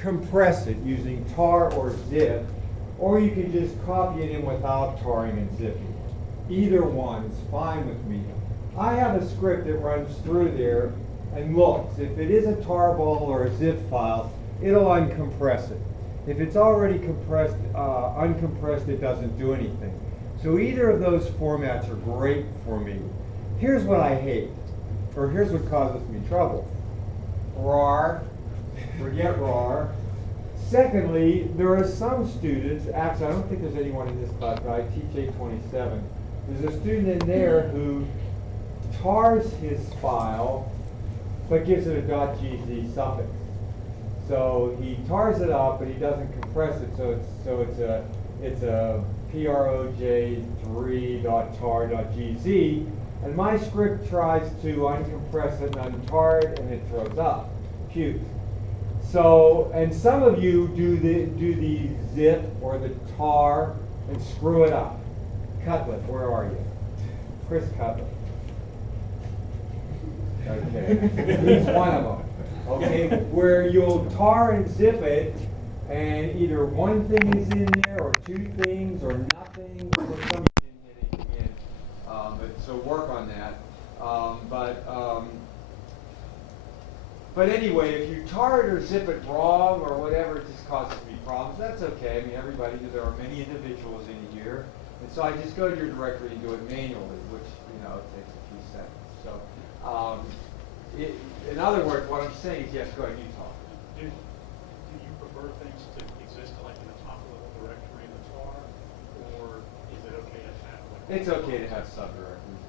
compress it using tar or zip, or you can just copy it in without tarring and zipping. Either one is fine with me. I have a script that runs through there and looks. If it is a tarball or a zip file, it'll uncompress it. If it's already compressed, uncompressed, it doesn't do anything. So either of those formats are great for me. Here's what I hate, or here's what causes me trouble. RAR, forget RAR. Secondly, there are some students, actually I don't think there's anyone in this class, but I teach 827. There's a student in there who tars his file, but gives it a .gz suffix. So he tars it up, but he doesn't compress it, so it's a proj3.tar.gz, and my script tries to uncompress it and untar it, and it throws up, pukes. So, and some of you do the zip or the tar and screw it up. Cutlet, where are you? Chris Cutlet. Okay, he's one of them. Okay, where you'll tar and zip it, and either one thing is in there, or two things, or nothing, or some didn't get anything in. So work on that. But anyway, if you tar it or zip it wrong or whatever, it just causes me problems. That's okay. I mean, everybody, there are many individuals in here, and so I just go to your directory and do it manually, which takes a few seconds. So. In other words, what I'm saying is, yes, go ahead, you talk. Do you prefer things to exist like in a top-level directory in the tar, or is it okay to have like... It's okay to have subdirectories.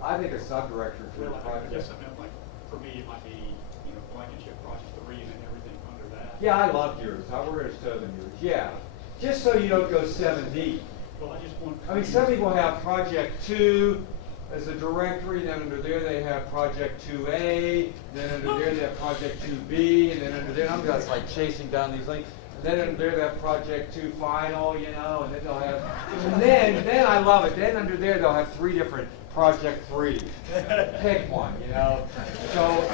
I think a subdirectory for a project... I guess I meant like, for me, it might be, Blankenship Project 3 and then everything under that. Yeah, I loved yours. I would have chosen yours. Yeah. Just so you don't go 7 deep. Well, I just want... I mean, some people have Project 2 as a directory, then under there they have Project 2A, then under there they have Project 2B, and then under there, I'm just like chasing down these links, and then under there they have Project 2 Final, and then they'll have, and then I love it, then under there they'll have 3 different Project 3. Pick one, So.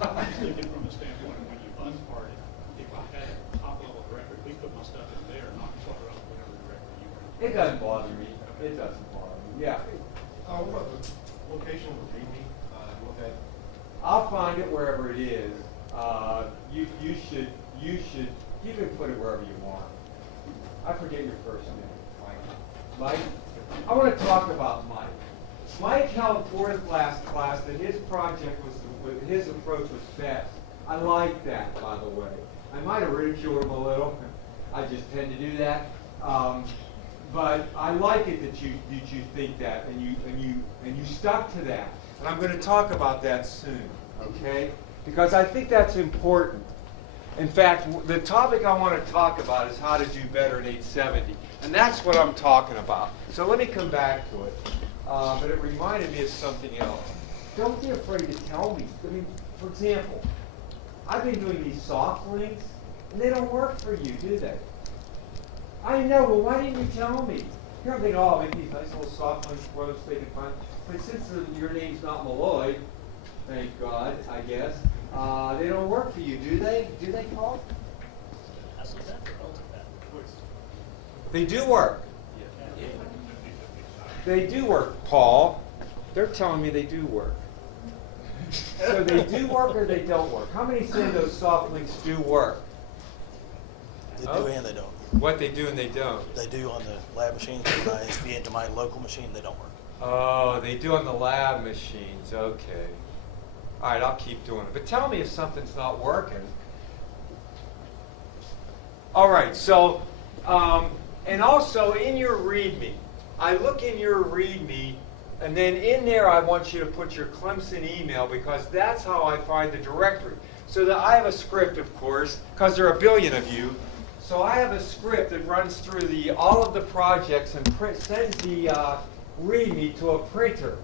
I'm thinking from the standpoint of when you unpart it, if I had a top-level directory, we put my stuff in there, not clutter up whatever directory you want. It doesn't bother me. It doesn't bother me. Yeah. What about the location of the README? I'll find it wherever it is. You can put it wherever you want. I forget your first name. Mike? I want to talk about Mike. Mike held fourth last class that his project his approach was best. I like that, by the way. I might have ridiculed him a little. I just tend to do that. But I like it that you think that and you stuck to that. And I'm going to talk about that soon, okay? Because I think that's important. In fact, the topic I want to talk about is how to do better in 870. And that's what I'm talking about. So let me come back to it. But it reminded me of something else. Don't be afraid to tell me. I mean, for example, I've been doing these soft links, and they don't work for you, do they? I know, well, why didn't you tell me? Here I'm thinking, oh, I'll make these nice little soft links for them so they can find. But since your name's not Malloy, thank God, I guess, they don't work for you, do they? Do they, Paul? They do work. They do work, Paul. They're telling me they do work. So they do work or they don't work? How many say those soft links do work? They do and they don't. What they do and they don't? They do on the lab machines. When I SV into my local machine, they don't work. Oh, they do on the lab machines. Okay. All right, I'll keep doing it. But tell me if something's not working. All right, so, and also in your README, I look in your README, and then in there I want you to put your Clemson email because that's how I find the directory. So that I have a script, of course, because there are a billion of you. So I have a script that runs through all of the projects and sends the README to a printer.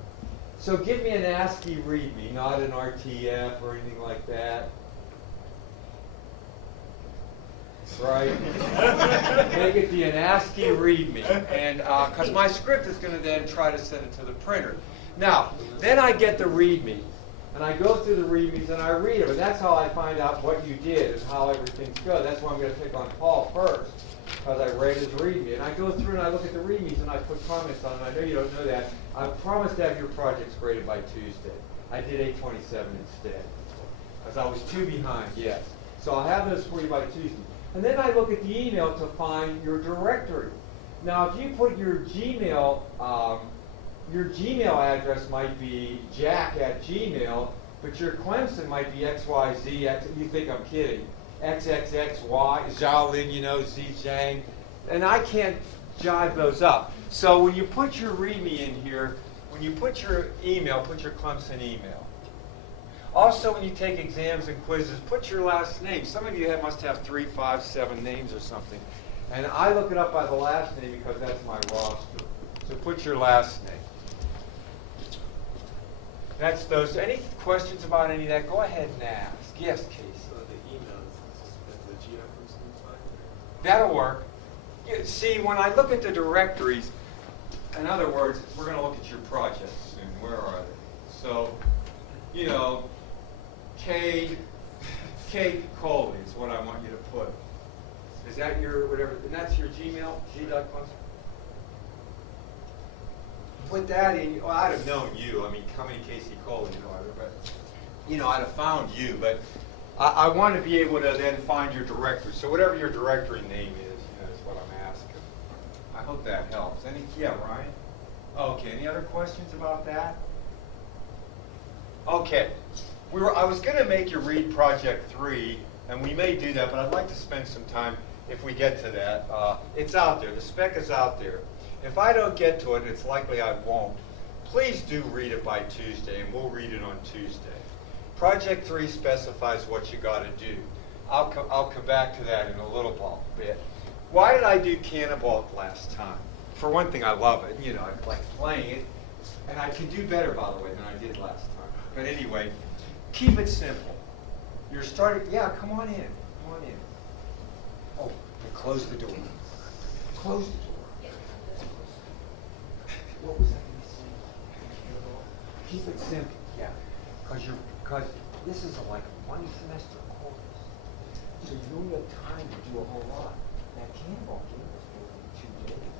So give me an ASCII README, not an RTF or anything like that. Right? Make it be an ASCII README, and because my script is going to then try to send it to the printer. Now, then I get the README, And I go through the readmes and I read them, and that's how I find out what you did and how everything's good. That's why I'm going to pick on Paul first, because I read his readme. And I go through and I look at the readmes and I put comments on them. I know you don't know that. I promised to have your projects graded by Tuesday. I did 827 instead, because I was 2 behind, yes. So I'll have those for you by Tuesday. And then I look at the email to find your directory. Now, if you put your Gmail address might be jack@gmail, but your Clemson might be XYZ. You think I'm kidding? XXXY, Xiaolin, you know, Z Zhang. And I can't jive those up. So when you put your readme in here, when you put your email, put your Clemson email. Also, when you take exams and quizzes, put your last name. Some of you must have 3, 5, 7 names or something. And I look it up by the last name because that's my roster. So put your last name. That's those. Any questions about any of that? Go ahead and ask. Yes, Casey. So the email is the geofence inside there? That'll work. See, when I look at the directories, in other words, we're going to look at your projects soon. Where are they? So, you know, K Coley is what I want you to put. Is that your whatever? And that's your Gmail, g.clemson? Put that in. Well, I'd have known you. I mean, coming Casey Coley, I'd have found you. But I want to be able to then find your directory. So whatever your directory name is what I'm asking. I hope that helps. Yeah, Ryan? Okay, any other questions about that? Okay. I was going to make you read Project 3, and we may do that, but I'd like to spend some time if we get to that. It's out there. The spec is out there. If I don't get to it, and it's likely I won't, please do read it by Tuesday, and we'll read it on Tuesday. Project 3 specifies what you got to do. I'll come back to that in a little bit. Why did I do Cannonball last time? For one thing, I love it. I like playing it. And I can do better, by the way, than I did last time. But anyway, keep it simple. You're starting, yeah, come on in. Come on in. Oh, and close the door. Close the door. What was I going to say? Keep it simple, yeah. Because this is like a 1-semester course. So you don't have time to do a whole lot. That Cannonball game was for 2 days.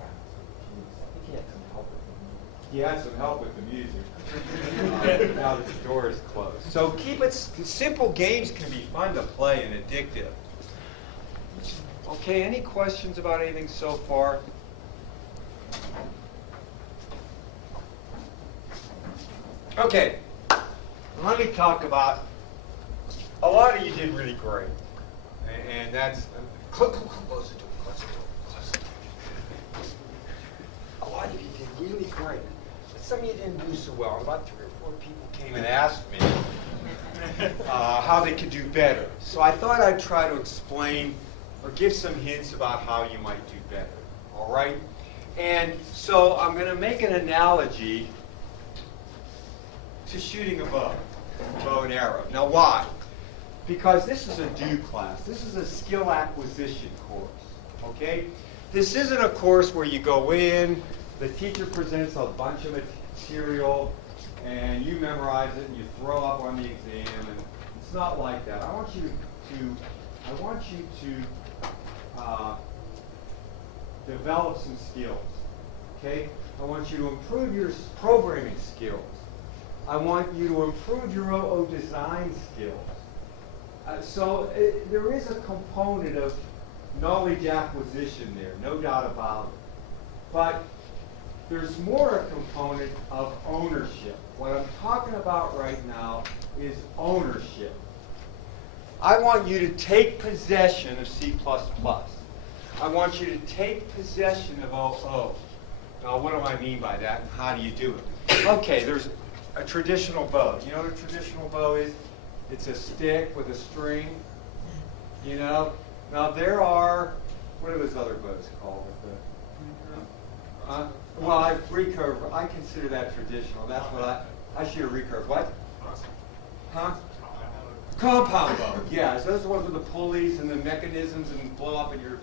I think he had some help with the music. He had some help with the music. Now that the door is closed. So keep it simple. Games can be fun to play and addictive. Okay, any questions about anything so far? Okay, let me talk about, a lot of you did really great, and that's, close the door, close the door, close the door. A lot of you did really great, but some of you didn't do so well. About 3 or 4 people came and asked me how they could do better. So I thought I'd try to explain or give some hints about how you might do better, all right? And so I'm going to make an analogy to shooting a bow and arrow. Now why? Because this is a do class. This is a skill acquisition course, okay? This isn't a course where you go in, the teacher presents a bunch of material, and you memorize it and you throw up on the exam, and it's not like that. I want you to develop some skills, okay? I want you to improve your programming skills. I want you to improve your OO design skills. There is a component of knowledge acquisition there, no doubt about it. But there's more a component of ownership. What I'm talking about right now is ownership. I want you to take possession of C++. I want you to take possession of OO. Now, what do I mean by that, and how do you do it? Okay, there's a traditional bow. You know what a traditional bow is? It's a stick with a string, you know? Now there are, what are those other bows called? Well, recurve, I consider that traditional. That's what I shoot a recurve. What? Huh? Compound bow. Yeah, so those are the ones with the pulleys and the mechanisms and blow up and if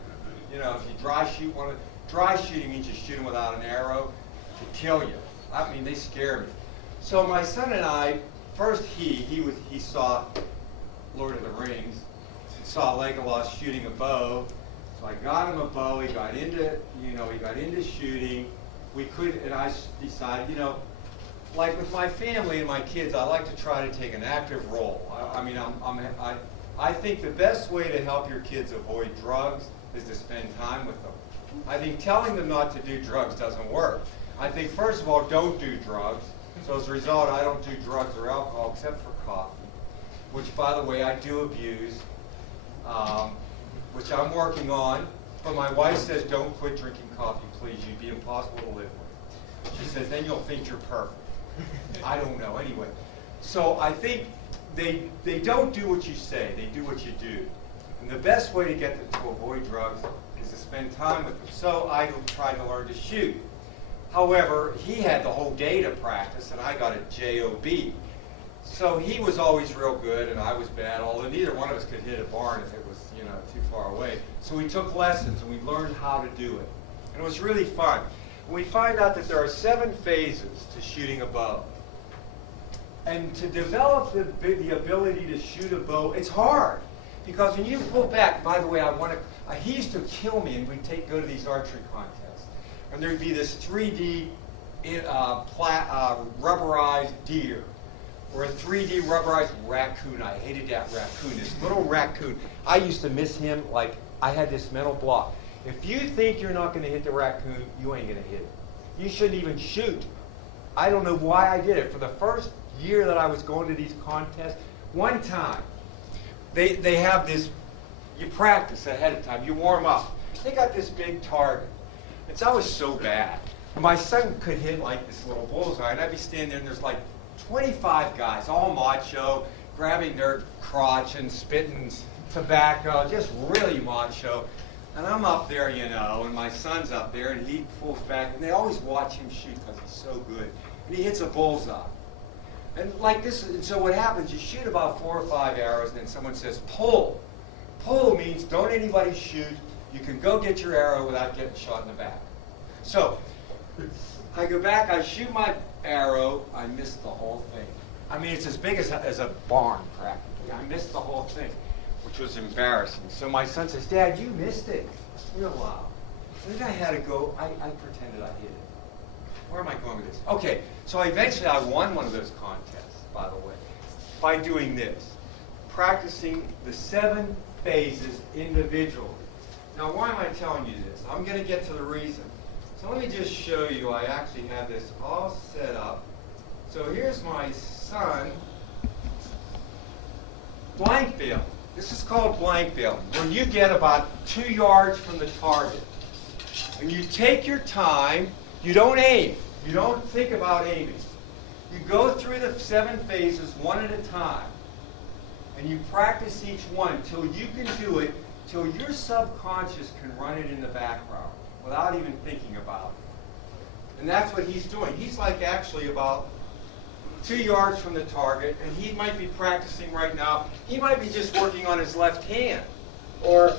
you dry shoot dry shooting means you shoot them without an arrow to kill you. I mean, they scare me. So my son and I first he saw Lord of the Rings, saw Legolas shooting a bow. So I got him a bow. He got into shooting. We could, and I decided, like with my family and my kids, I like to try to take an active role. I think the best way to help your kids avoid drugs is to spend time with them. I think telling them not to do drugs doesn't work. I think, first of all, don't do drugs. So as a result, I don't do drugs or alcohol except for coffee, which, by the way, I do abuse, which I'm working on. But my wife says, don't quit drinking coffee, please. You'd be impossible to live with. She says, then you'll think you're perfect. I don't know. Anyway, so I think they don't do what you say. They do what you do. And the best way to get them to avoid drugs is to spend time with them. So I tried to learn to shoot. However, he had the whole day to practice, and I got a JOB. So he was always real good, and I was bad, although neither one of us could hit a barn if it was, too far away. So we took lessons, and we learned how to do it. And it was really fun. And we find out that there are 7 phases to shooting a bow. And to develop the ability to shoot a bow, it's hard. Because when you pull back, by the way, he used to kill me, and we'd go to these archery contests. And there'd be this 3D rubberized deer, or a 3D rubberized raccoon. I hated that raccoon, this little raccoon. I used to miss him like I had this mental block. If you think you're not going to hit the raccoon, you ain't going to hit it. You shouldn't even shoot. I don't know why I did it. For the first year that I was going to these contests, one time, they have this, you practice ahead of time, you warm up. They got this big target. And so I was so bad. My son could hit like this little bullseye, and I'd be standing there, and there's like 25 guys, all macho, grabbing their crotch and spitting tobacco, just really macho. And I'm up there, and my son's up there, and he pulls back, and they always watch him shoot because he's so good. And he hits a bullseye. And like this, and so what happens, you shoot about 4 or 5 arrows, and then someone says, pull. Pull means don't anybody shoot. You can go get your arrow without getting shot in the back. So I go back, I shoot my arrow, I missed the whole thing. I mean, it's as big as a barn, practically. I missed the whole thing, which was embarrassing. So my son says, Dad, you missed it. Real loud. And then I had to go, I pretended I hit it. Where am I going with this? Okay, so eventually I won one of those contests, by the way, by doing this. Practicing the 7 phases individually. Now, why am I telling you this? I'm going to get to the reason. So let me just show you. I actually have this all set up. So here's my son. Blank bailing. This is called blank bailing, where you get about 2 yards from the target. And you take your time. You don't aim. You don't think about aiming. You go through the 7 phases one at a time. And you practice each one till you can do it, till your subconscious can run it in the background without even thinking about it. And that's what he's doing. He's like actually about 2 yards from the target, and he might be practicing right now. He might be just working on his left hand. Or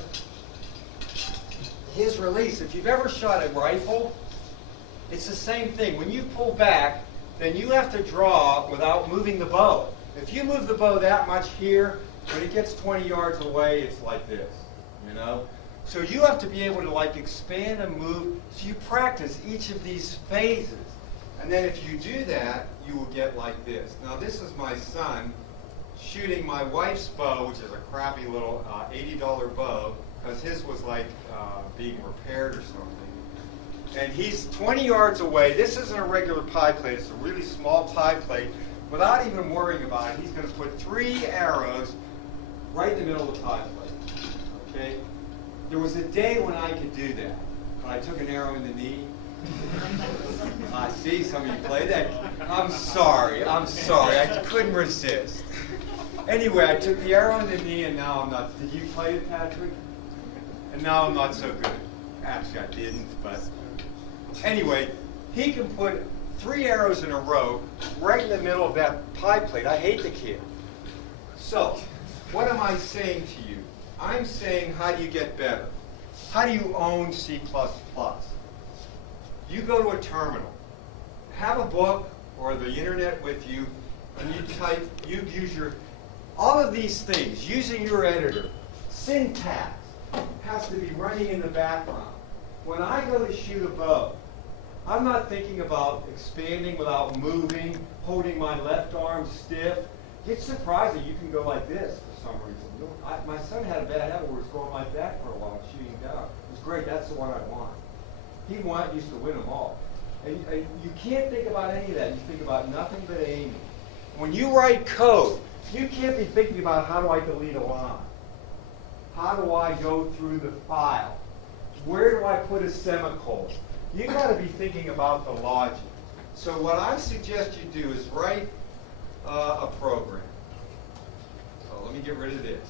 his release. If you've ever shot a rifle, it's the same thing. When you pull back, then you have to draw without moving the bow. If you move the bow that much here, when it gets 20 yards away, it's like this, So you have to be able to like expand and move. So you practice each of these phases. And then if you do that, you will get like this. Now this is my son shooting my wife's bow, which is a crappy little $80 bow, because his was like being repaired or something. And he's 20 yards away. This isn't a regular pie plate. It's a really small pie plate. Without even worrying about it, he's going to put 3 arrows right in the middle of the pie plate. Okay? There was a day when I could do that, but I took an arrow in the knee. I see some of you play that. I'm sorry. I couldn't resist. Anyway, I took the arrow in the knee, and now I'm not. Did you play it, Patrick? And now I'm not so good. Actually, I didn't, but anyway, he can put 3 arrows in a row right in the middle of that pie plate. I hate the kid. So, what am I saying to you? I'm saying, how do you get better? How do you own C++? You go to a terminal. Have a book or the internet with you, and you use your, all of these things, using your editor, syntax has to be running in the background. When I go to shoot a bow, I'm not thinking about expanding without moving, holding my left arm stiff. It's surprising you can go like this for some reason. My son had a bad habit where he was going like that for a while, shooting down. It was great. That's the one I want. He used to win them all. And you can't think about any of that. You think about nothing but aiming. When you write code, you can't be thinking about how do I delete a line? How do I go through the file? Where do I put a semicolon? You've got to be thinking about the logic. So what I suggest you do is write a program. So let me get rid of this.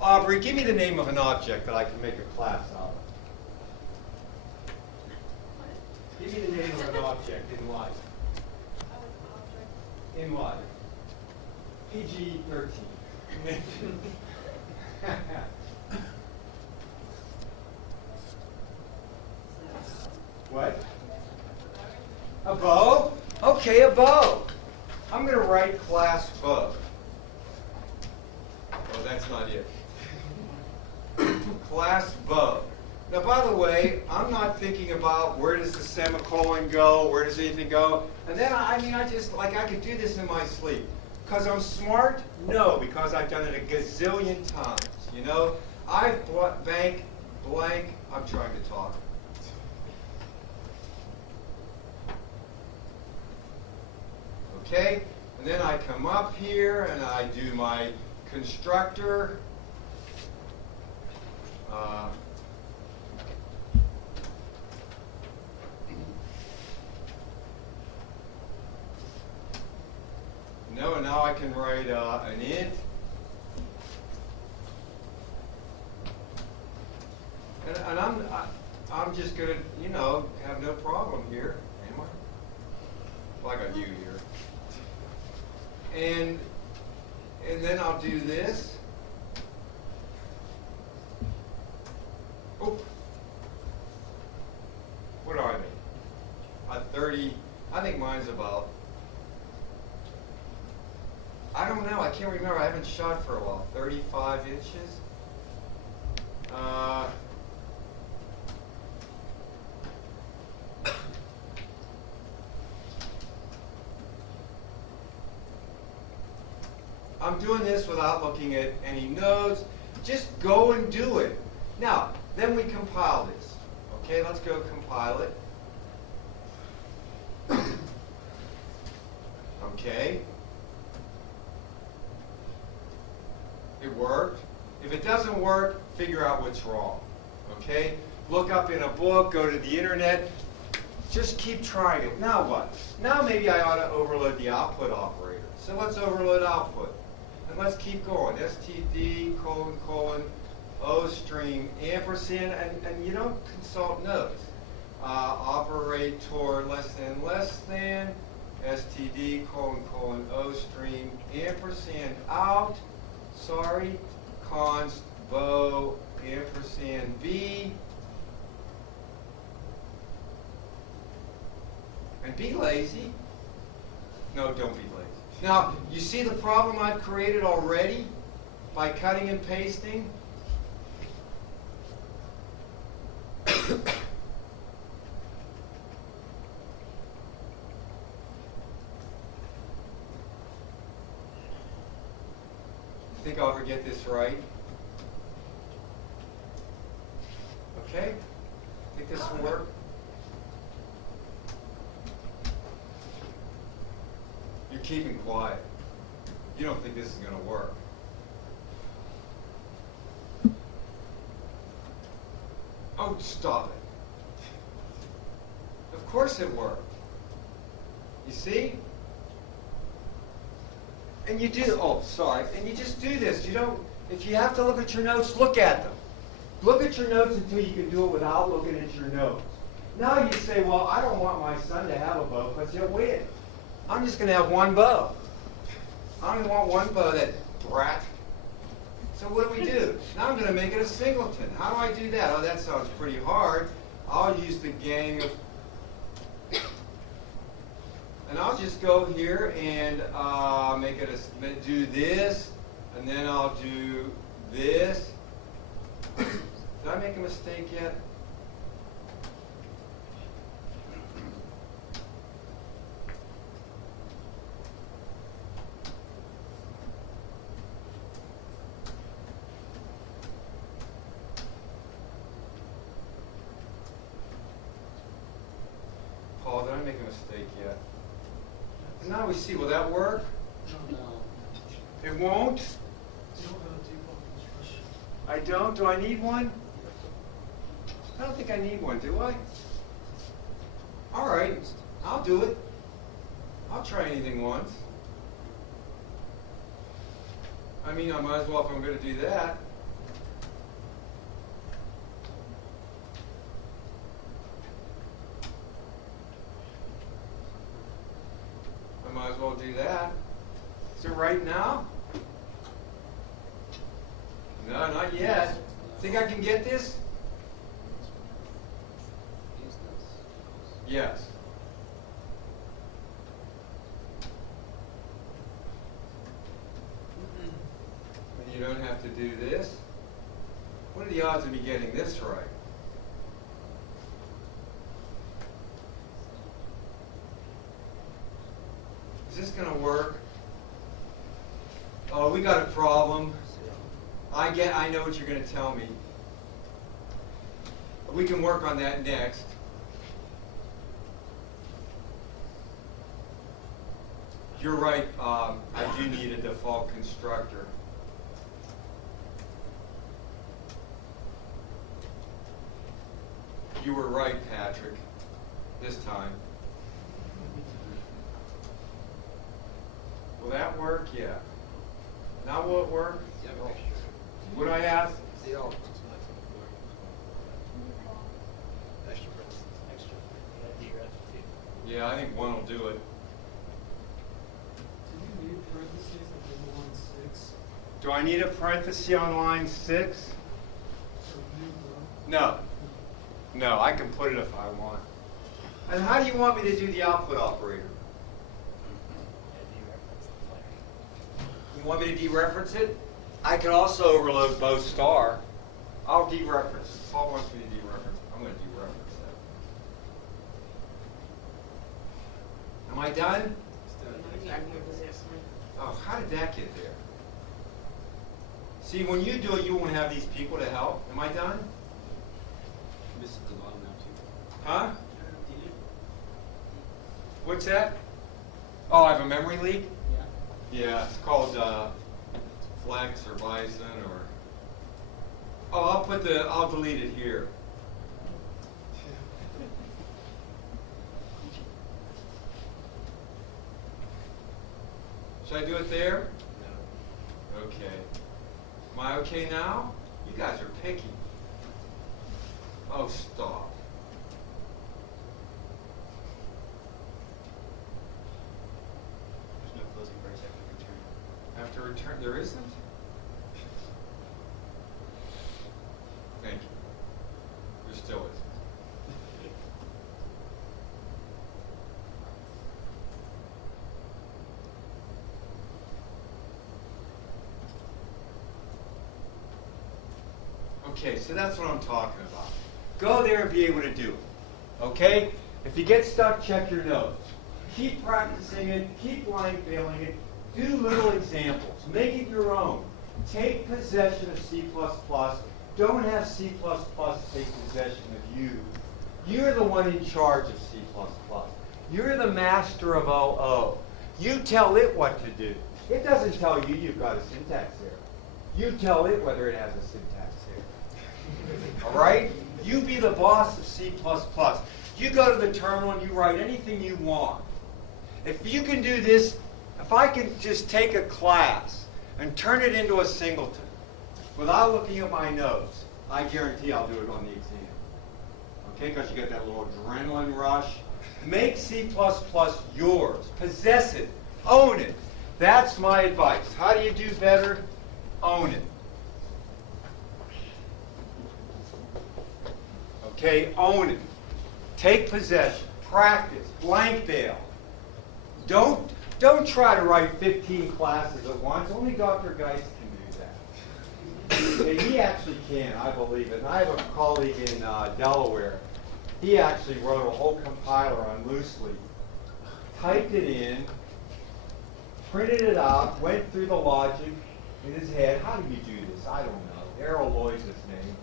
Aubrey, give me the name of an object that I can make a class out of. Give me the name of an object in life. In life. PG-13. What? A bow? Okay, a bow. I'm going to write class bow. Oh, that's not it. Class bow. Now, by the way, I'm not thinking about where does the semicolon go, where does anything go. And then, I could do this in my sleep. Because I'm smart? No, because I've done it a gazillion times. You know, I've blank, I'm trying to talk. Okay, and then I come up here and I do my constructor. No, now I can write an int. And I'm just gonna, you know, have no problem here, am I? Well, I got you here. And then I'll do this. Oh, what are they? 30. I think mine's about. I don't know. I can't remember. I haven't shot for a while. 35 inches. I'm doing this without looking at any nodes. Just go and do it. Now, then we compile this. Okay, let's go compile it. Okay. It worked. If it doesn't work, figure out what's wrong. Okay? Look up in a book, go to the internet. Just keep trying it. Now what? Now maybe I ought to overload the output operator. So let's overload output. And let's keep going. std, : O stream, ampersand, and you don't consult nodes. Operator less than, std, : O stream, ampersand out, sorry, const bow, ampersand b, and be lazy. No, don't be lazy. Now, you see the problem I've created already by cutting and pasting? Think I'll ever get this right? Okay? Think this will work? You're keeping quiet. You don't think this is going to work. Oh, stop it. Of course it worked. You see? And you do, oh, sorry, and you just do this. You don't, if you have to look at your notes, look at them. Look at your notes until you can do it without looking at your notes. Now you say, well, I don't want my son to have a bow because he'll win. I'm just going to have one bow. I only want one bow, that brat. So what do we do? Now I'm going to make it a singleton. How do I do that? Oh, that sounds pretty hard. I'll use the gang of And I'll just go here and make it do this, and then I'll do this. Did I make a mistake yet? Paul, did I make a mistake yet? And now we see, will that work? No. It won't? You don't have a default construction. I don't? Do I need one? I don't think I need one, do I? All right, I'll do it. I'll try anything once. I mean, I might as well if I'm going to do that. I might as well do that. Is it right now? No, not yet. Think I can get this? Yes. And you don't have to do this. What are the odds of me getting this right? Is this going to work? Oh, we got a problem. I know what you're going to tell me. We can work on that next. You're right, I do need a default constructor. You were right, Patrick, this time. Will that work? Yeah. Now will it work? What do I ask? Yeah, I think one will do it. Do you need parentheses at line 6? Do I need a parenthesis on line 6? Or new row? No. No, I can put it if I want. And how do you want me to do the output operator? You want me to dereference it? I can also overload both star. I'll dereference it. Paul wants me to dereference it. I'm going to dereference that. Am I done? Oh, how did that get there? See, when you do it, you won't have these people to help. Am I done? Huh? What's that? Oh, I have a memory leak? Yeah, it's called Flex or Bison or... Oh, I'll delete it here. Should I do it there? No. Okay. Am I okay now? You guys are picky. Oh, stop. There's no closing brace after return. After return, there isn't? Thank you. There still isn't. Okay, so that's what I'm talking about. Go there and be able to do it. Okay? If you get stuck, check your notes. Keep practicing it. Keep line failing it. Do little examples. Make it your own. Take possession of C++. Don't have C++ take possession of you. You're the one in charge of C++. You're the master of OO. You tell it what to do. It doesn't tell you you've got a syntax error. You tell it whether it has a syntax error. All right? You be the boss of C++. You go to the terminal and you write anything you want. If you can do this, if I can just take a class and turn it into a singleton without looking at my notes, I guarantee I'll do it on the exam. Okay, because you get that little adrenaline rush. Make C++ yours. Possess it. Own it. That's my advice. How do you do better? Own it. Okay, own it. Take possession. Practice. Blank bail. Don't try to write 15 classes at once. Only Dr. Geist can do that. Okay, he actually can, I believe it. And I have a colleague in Delaware. He actually wrote a whole compiler on Loosely, typed it in, printed it out, went through the logic in his head. How do you do this? I don't know. Errol Lloyd's his name.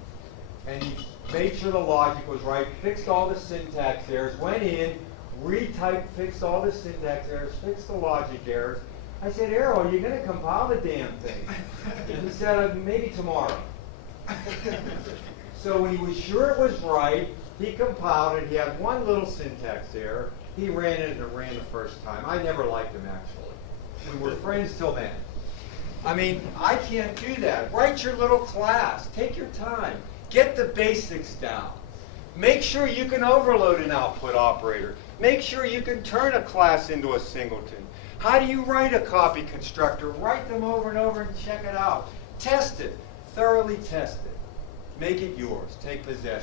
And he made sure the logic was right, fixed all the syntax errors, went in, retyped, fixed all the syntax errors, fixed the logic errors. I said, Errol, you're going to compile the damn thing. And he said, maybe tomorrow. So when he was sure it was right, he compiled it. He had one little syntax error. He ran it and it ran the first time. I never liked him, actually. We were friends till then. I mean, I can't do that. Write your little class. Take your time. Get the basics down. Make sure you can overload an output operator. Make sure you can turn a class into a singleton. How do you write a copy constructor? Write them over and over and check it out. Test it. Thoroughly test it. Make it yours. Take possession.